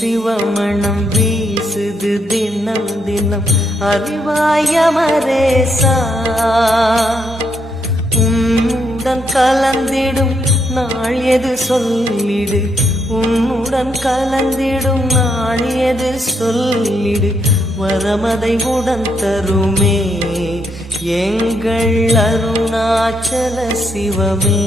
சிவமணம் வீசுது தினம் தினம் அறிவாய மரேசா உன்னுடன் கலந்திடும் நாள் எது சொல்லிடு உன்னுடன் கலந்திடும் நாள் எது சொல்லிடு வரமதை உடன் தருமே எங்கள் அருணாச்சல சிவமே.